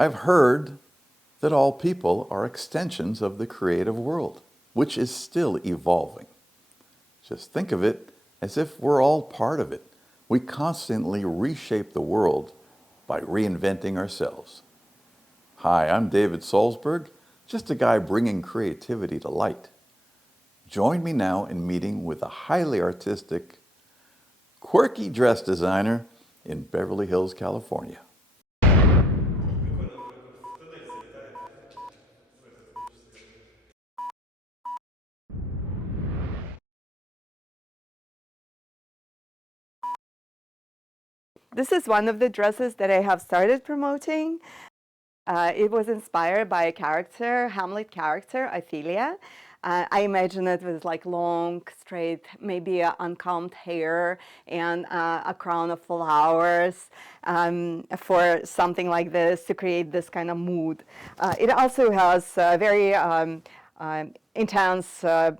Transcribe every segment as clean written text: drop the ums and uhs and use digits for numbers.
I've heard that all people are extensions of the creative world, which is still evolving. Just think of it as if we're all part of it. We constantly reshape the world by reinventing ourselves. Hi, I'm David Salzberg, just a guy bringing creativity to light. Join me now in meeting with a highly artistic, quirky dress designer in Beverly Hills, California. This is one of the dresses that I have started promoting. It was inspired by a character, Hamlet character, Ophelia. I imagine it with like long, straight, maybe uncombed hair and a crown of flowers for something like this to create this kind of mood. It also has very intense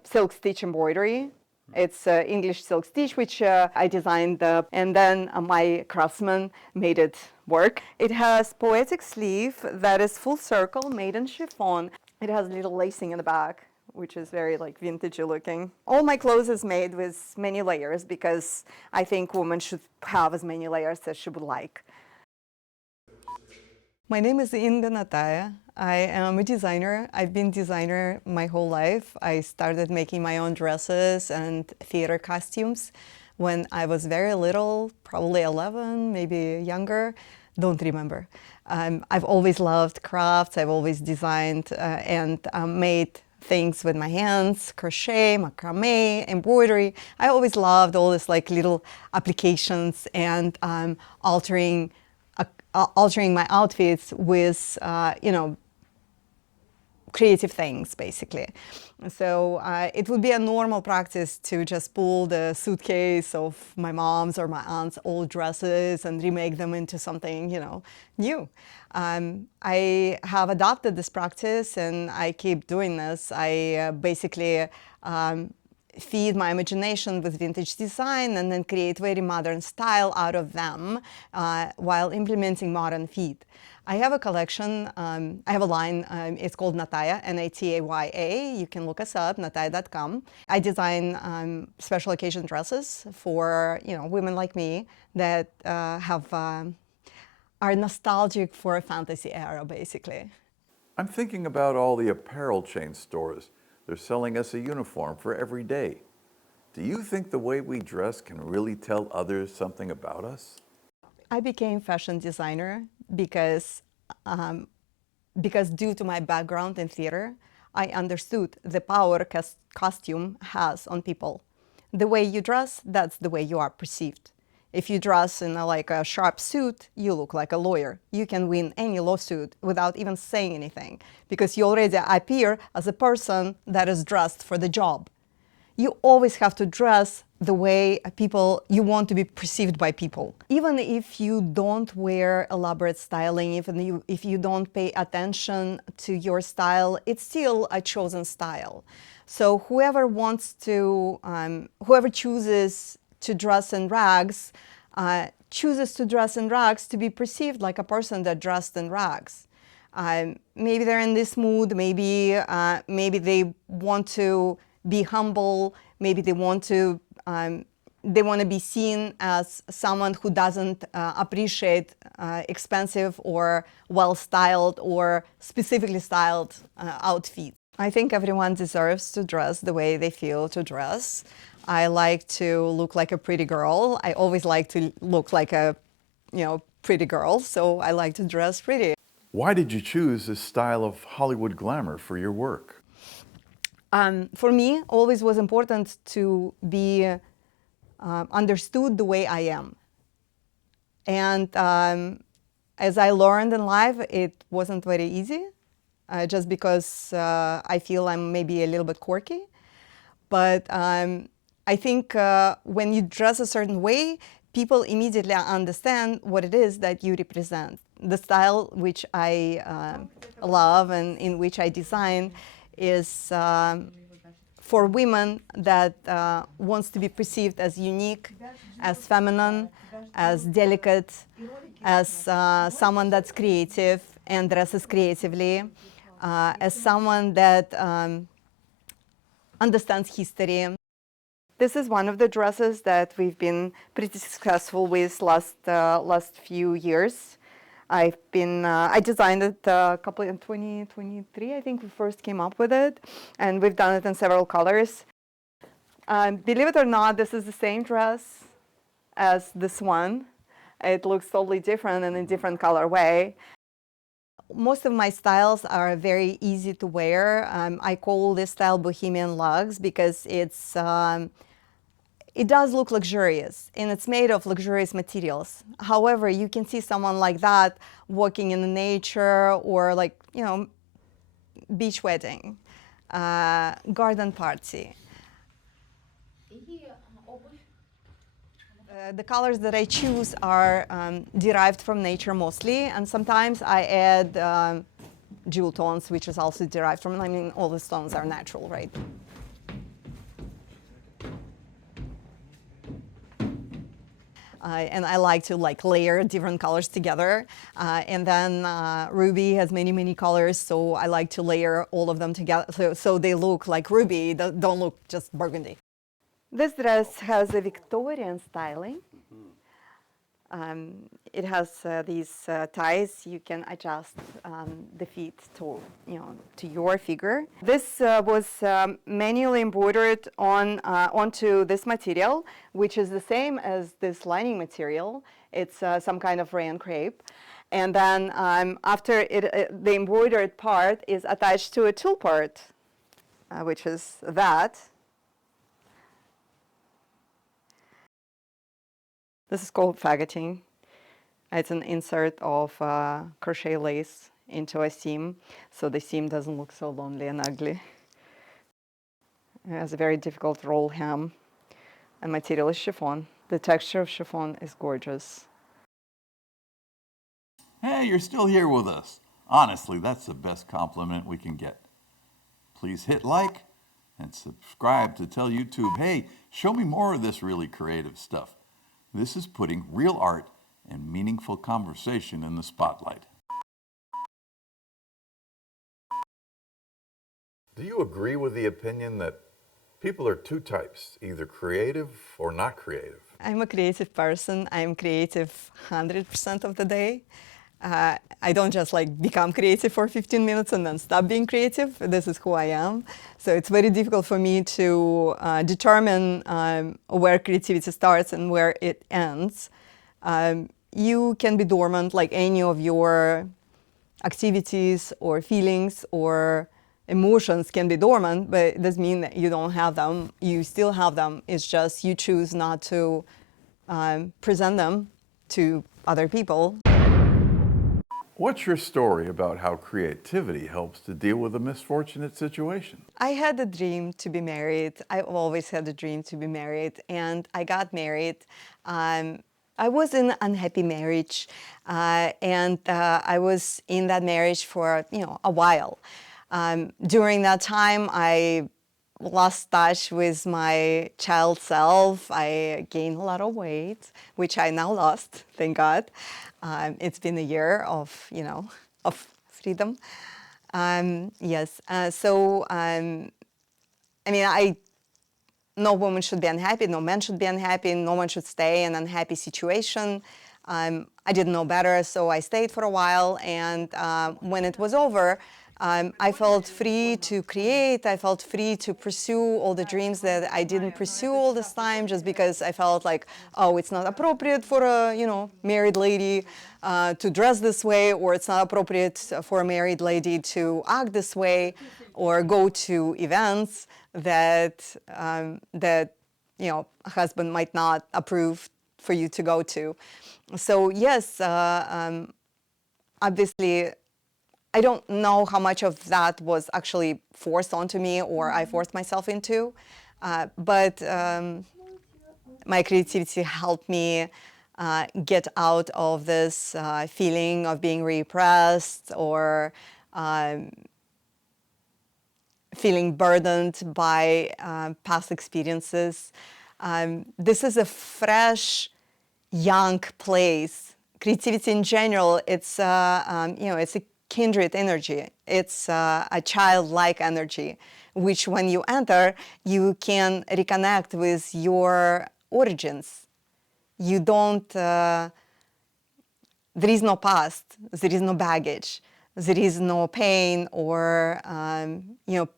silk stitch embroidery. It's English silk stitch, which I designed, and then my craftsman made it work. It has poetic sleeve that is full circle, made in chiffon. It has little lacing in the back, which is very like vintagey looking. All my clothes is made with many layers because I think women should have as many layers as she would like. My name is Inga Nataya. I am a designer. I've been a designer my whole life. I started making my own dresses and theater costumes when I was very little, probably 11, maybe younger, don't remember. I've always loved crafts. I've always designed and made things with my hands, crochet, macrame, embroidery. I always loved all this like little applications and altering my outfits with, creative things, basically. So it would be a normal practice to just pull the suitcase of my mom's or my aunt's old dresses and remake them into something, new. I have adopted this practice and I keep doing this. I basically feed my imagination with vintage design and then create very modern style out of them while implementing modern feet. I have a collection, I have a line, it's called Nataya, N-A-T-A-Y-A. You can look us up, nataya.com. I design special occasion dresses for women like me that are nostalgic for a fantasy era, basically. I'm thinking about all the apparel chain stores. They're selling us a uniform for every day. Do you think the way we dress can really tell others something about us? I became fashion designer because due to my background in theater, I understood the power costume has on people. The way you dress, that's the way you are perceived. If you dress in like a sharp suit, you look like a lawyer. You can win any lawsuit without even saying anything because you already appear as a person that is dressed for the job. You always have to dress the way you want to be perceived by people. Even if you don't wear elaborate styling, even if you don't pay attention to your style, it's still a chosen style. So whoever chooses to dress in rags, chooses to dress in rags to be perceived like a person that dressed in rags. Maybe they're in this mood, maybe they want to be humble, maybe they want to be seen as someone who doesn't appreciate expensive or well-styled or specifically styled outfits. I think everyone deserves to dress the way they feel to dress. I like to look like a pretty girl. I always like to look like a, pretty girl, so I like to dress pretty. Why did you choose this style of Hollywood glamour for your work? For me, always was important to be understood the way I am. And as I learned in life, it wasn't very easy, just because I feel I'm maybe a little bit quirky. But I think when you dress a certain way, people immediately understand what it is that you represent. The style which I love and in which I design is for women that wants to be perceived as unique, as feminine, as delicate, as someone that's creative, and dresses creatively, as someone that understands history. This is one of the dresses that we've been pretty successful with last few years. I designed it a couple in 2023, I think we first came up with it, and we've done it in several colors. Believe it or not, this is the same dress as this one. It looks totally different and in a different colorway. Most of my styles are very easy to wear. I call this style Bohemian Luxe because it does look luxurious, and it's made of luxurious materials. However, you can see someone like that walking in the nature or beach wedding, garden party. The colors that I choose are derived from nature mostly, and sometimes I add jewel tones, which is also derived from, all the stones are natural, right? And I like to layer different colors together. And then ruby has many, many colors, so I like to layer all of them together so they look like ruby, don't look just burgundy. This dress has a Victorian styling. It has these ties. You can adjust the feet to your figure. This was manually embroidered onto this material, which is the same as this lining material. It's some kind of rayon crepe. And then after the embroidered part is attached to a tulle part, which is that. This is called faggoting. It's an insert of crochet lace into a seam, so the seam doesn't look so lonely and ugly. It has a very difficult roll hem, and material is chiffon. The texture of chiffon is gorgeous. Hey, you're still here with us. Honestly, that's the best compliment we can get. Please hit like and subscribe to tell YouTube, hey, show me more of this really creative stuff. This is putting real art and meaningful conversation in the spotlight. Do you agree with the opinion that people are two types, either creative or not creative? I'm a creative person. I'm creative 100% of the day. I don't just become creative for 15 minutes and then stop being creative. This is who I am. So it's very difficult for me to determine where creativity starts and where it ends. You can be dormant, like any of your activities or feelings or emotions can be dormant, but it doesn't mean that you don't have them. You still have them. It's just you choose not to present them to other people. What's your story about how creativity helps to deal with a misfortunate situation? I had a dream to be married. I always had a dream to be married, and I got married. I was in an unhappy marriage, and I was in that marriage for a while. During that time, I lost touch with my child self. I gained a lot of weight, which I now lost, thank God. It's been a year of freedom. Yes. No woman should be unhappy, no man should be unhappy, no one should stay in an unhappy situation. I didn't know better, so I stayed for a while, and when it was over, I felt free to create. I felt free to pursue all the dreams that I didn't pursue all this time just because I felt like, oh, it's not appropriate for a married lady to dress this way, or it's not appropriate for a married lady to act this way or go to events that a husband might not approve for you to go to. So yes, obviously, I don't know how much of that was actually forced onto me or I forced myself into, but my creativity helped me get out of this feeling of being repressed or feeling burdened by past experiences. This is a fresh, young place. Creativity in general, it's a kindred energy. It's a childlike energy, which when you enter, you can reconnect with your origins. You don't, there is no past, there is no baggage, there is no pain or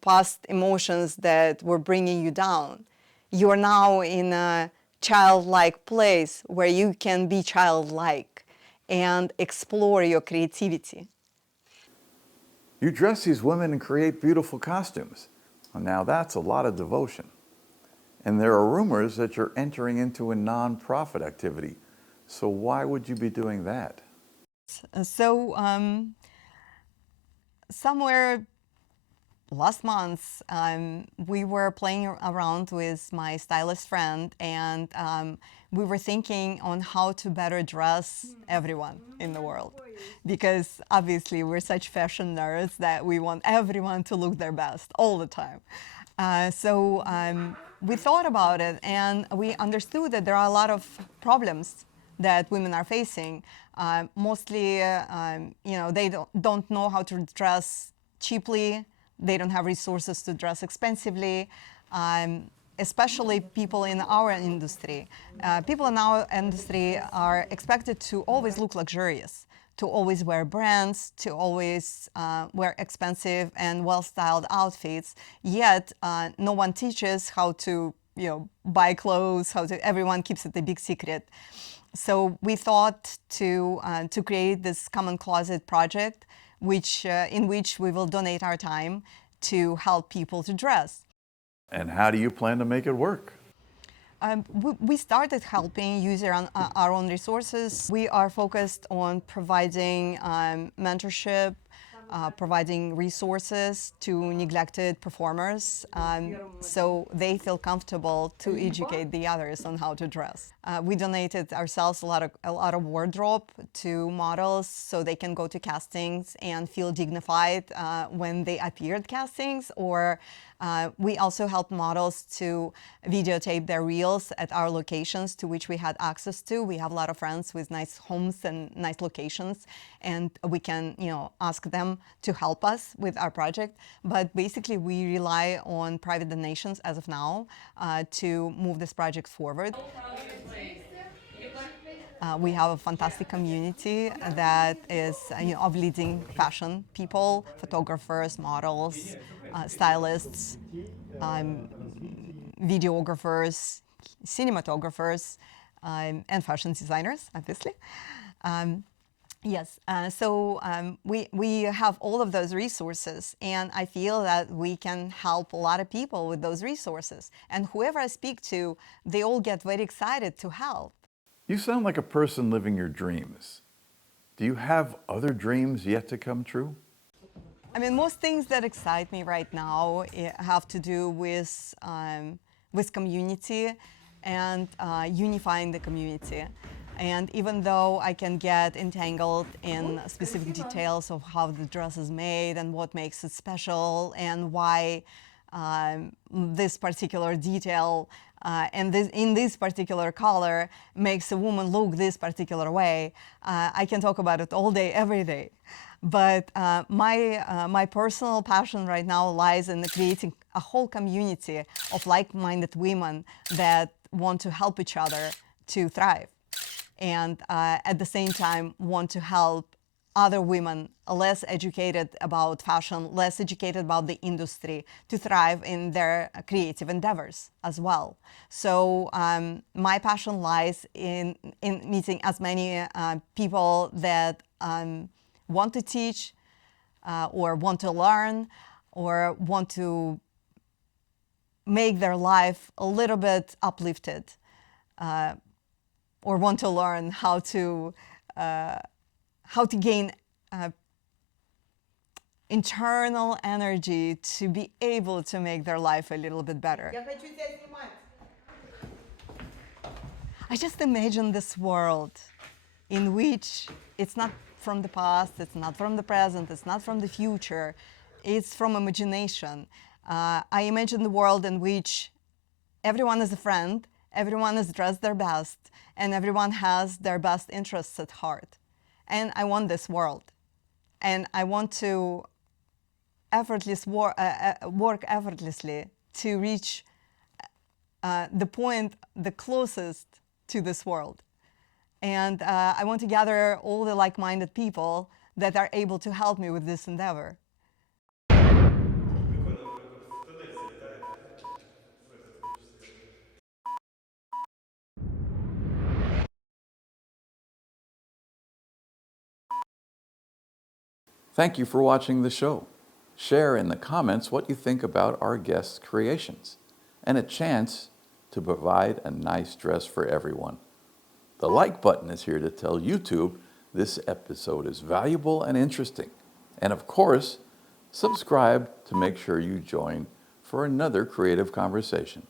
past emotions that were bringing you down. You are now in a childlike place where you can be childlike and explore your creativity. You dress these women and create beautiful costumes. Well, now that's a lot of devotion. And there are rumors that you're entering into a non-profit activity. So why would you be doing that? So somewhere last month, we were playing around with my stylist friend, and we were thinking on how to better dress everyone in the world. Because obviously we're such fashion nerds that we want everyone to look their best all the time. So we thought about it, and we understood that there are a lot of problems that women are facing. Mostly, they don't know how to dress cheaply. They don't have resources to dress expensively, especially people in our industry. People in our industry are expected to always look luxurious, to always wear brands, to always wear expensive and well-styled outfits. Yet, no one teaches how to, buy clothes. Everyone keeps it a big secret. So we thought to create this common closet project, in which we will donate our time to help people to dress. And how do you plan to make it work? We started helping using our own resources. We are focused on providing mentorship, providing resources to neglected performers, so they feel comfortable to educate the others on how to dress. We donated ourselves a lot of wardrobe to models so they can go to castings and feel dignified when they appear at castings, or we also help models to videotape their reels at our locations to which we had access to. We have a lot of friends with nice homes and nice locations, and we can, ask them to help us with our project. But basically, we rely on private donations as of now to move this project forward. We have a fantastic community that is of leading fashion people, photographers, models, stylists, videographers, cinematographers, and fashion designers, obviously. Yes, so we have all of those resources, and I feel that we can help a lot of people with those resources. And whoever I speak to, they all get very excited to help. You sound like a person living your dreams. Do you have other dreams yet to come true? I mean, most things that excite me right now have to do with community and unifying the community. And even though I can get entangled in specific details of how the dress is made and what makes it special and why this particular detail in this particular color makes a woman look this particular way, I can talk about it all day, every day. But my personal passion right now lies in creating a whole community of like-minded women that want to help each other to thrive, and at the same time want to help other women less educated about fashion, less educated about the industry, to thrive in their creative endeavors as well. So my passion lies in meeting as many people that want to teach or want to learn or want to make their life a little bit uplifted, or want to learn how to gain internal energy to be able to make their life a little bit better. I just imagine this world in which it's not from the past, it's not from the present, it's not from the future, it's from imagination. I imagine the world in which everyone is a friend, everyone is dressed their best, and everyone has their best interests at heart. And I want this world. and I want to work effortlessly to reach the point the closest to this world. And I want to gather all the like-minded people that are able to help me with this endeavor. Thank you for watching the show. Share in the comments what you think about our guests' creations and a chance to provide a nice dress for everyone. The like button is here to tell YouTube this episode is valuable and interesting. And of course, subscribe to make sure you join for another creative conversation.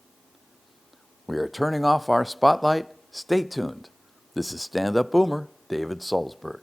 We are turning off our spotlight. Stay tuned. This is Stand Up Boomer, David Salzberg.